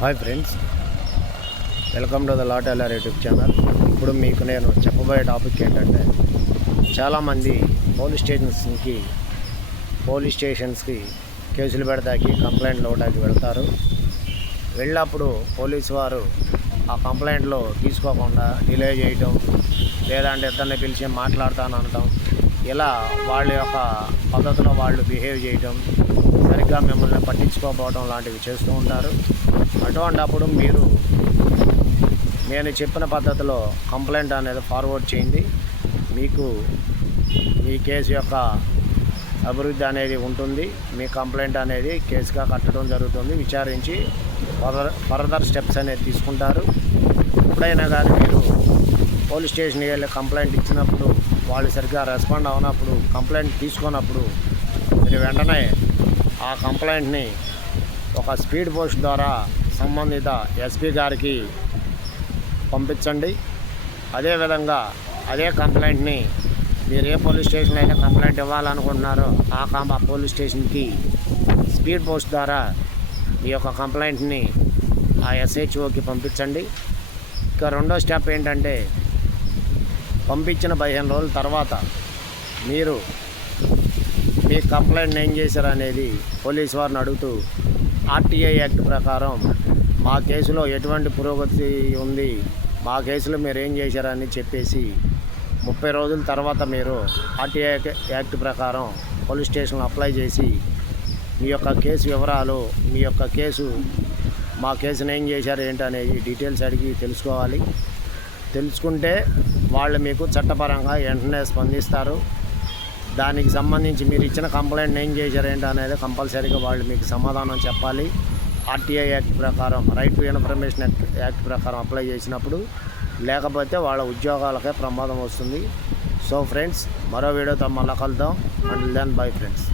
Hi friends, welcome to the lot LR YouTube channel. ఇప్పుడు మీకు నేను చెప్పబోయే టాపిక్ ఏంటంటే, చాలామంది పోలీస్ స్టేషన్స్కి కేసులు పెడతాకి కంప్లైంట్లు ఇవ్వడానికి వెళ్తారు. వెళ్ళినప్పుడు పోలీసు వారు ఆ కంప్లైంట్లు తీసుకోకుండా డిలే చేయటం, లేదంటే ఇద్దరిని పిలిచి మాట్లాడతాననటం, ఇలా వాళ్ళ యొక్క పద్ధతిలో వాళ్ళు బిహేవ్ చేయటం, సరిగ్గా మిమ్మల్ని పట్టించుకోకపోవడం లాంటివి చేస్తూ ఉంటారు. అటువంటప్పుడు మీరు నేను చెప్పిన పద్ధతిలో కంప్లైంట్ అనేది ఫార్వర్డ్ చేయండి. మీకు మీ కేసు యొక్క అభివృద్ధి అనేది ఉంటుంది. మీ కంప్లైంట్ అనేది కేసుగా కట్టడం జరుగుతుంది. విచారించి ఫర్దర్ స్టెప్స్ అనేది తీసుకుంటారు. ఎప్పుడైనా కానీ మీరు పోలీస్ స్టేషన్కి వెళ్ళి కంప్లైంట్ ఇచ్చినప్పుడు వాళ్ళు సరిగ్గా రెస్పాండ్ అవునప్పుడు, కంప్లైంట్ తీసుకున్నప్పుడు మీరు వెంటనే ఆ కంప్లైంట్ని ఒక స్పీడ్ పోస్ట్ ద్వారా సంబంధిత ఎస్పీ గారికి పంపించండి. అదేవిధంగా అదే కంప్లైంట్ని మీరు ఏ పోలీస్ స్టేషన్లో అయితే కంప్లైంట్ ఇవ్వాలనుకుంటున్నారో ఆ పోలీస్ స్టేషన్కి స్పీడ్ పోస్ట్ ద్వారా మీ యొక్క కంప్లైంట్ని ఆ ఎస్హెచ్ఓకి పంపించండి. ఇక రెండో స్టెప్ ఏంటంటే, పంపించిన 15 రోజుల తర్వాత మీరు మీ కంప్లైంట్ ఏం చేశారు అనేది పోలీసు వారిని అడుగుతూ ఆర్టీఐ యాక్ట్ ప్రకారం మా కేసులో ఎటువంటి పురోగతి ఉంది, మా కేసులో మీరు ఏం చేశారని చెప్పేసి 30 రోజుల తర్వాత మీరు ఆర్టీఐ యాక్ట్ ప్రకారం పోలీస్ స్టేషన్లో అప్లై చేసి మీ యొక్క కేసు వివరాలు, మీ యొక్క కేసు, మా కేసును ఏం చేశారు ఏంటి అనేది డీటెయిల్స్ అడిగి తెలుసుకోవాలి. తెలుసుకుంటే వాళ్ళు మీకు చట్టపరంగా వెంటనే స్పందిస్తారు. దానికి సంబంధించి మీరు ఇచ్చిన కంప్లైంట్ ఏం చేశారు ఏంటి అనేది కంపల్సరీగా వాళ్ళు మీకు సమాధానం చెప్పాలి. ఆర్టీఐ యాక్ట్ ప్రకారం, రైట్ టు ఇన్ఫర్మేషన్ యాక్ట్ ప్రకారం అప్లై చేసినప్పుడు, లేకపోతే వాళ్ళ ఉద్యోగాలకే ప్రమాదం వస్తుంది. సో ఫ్రెండ్స్, మరో వీడియోతో మళ్ళీ కలుద్దాం. Until then bye friends.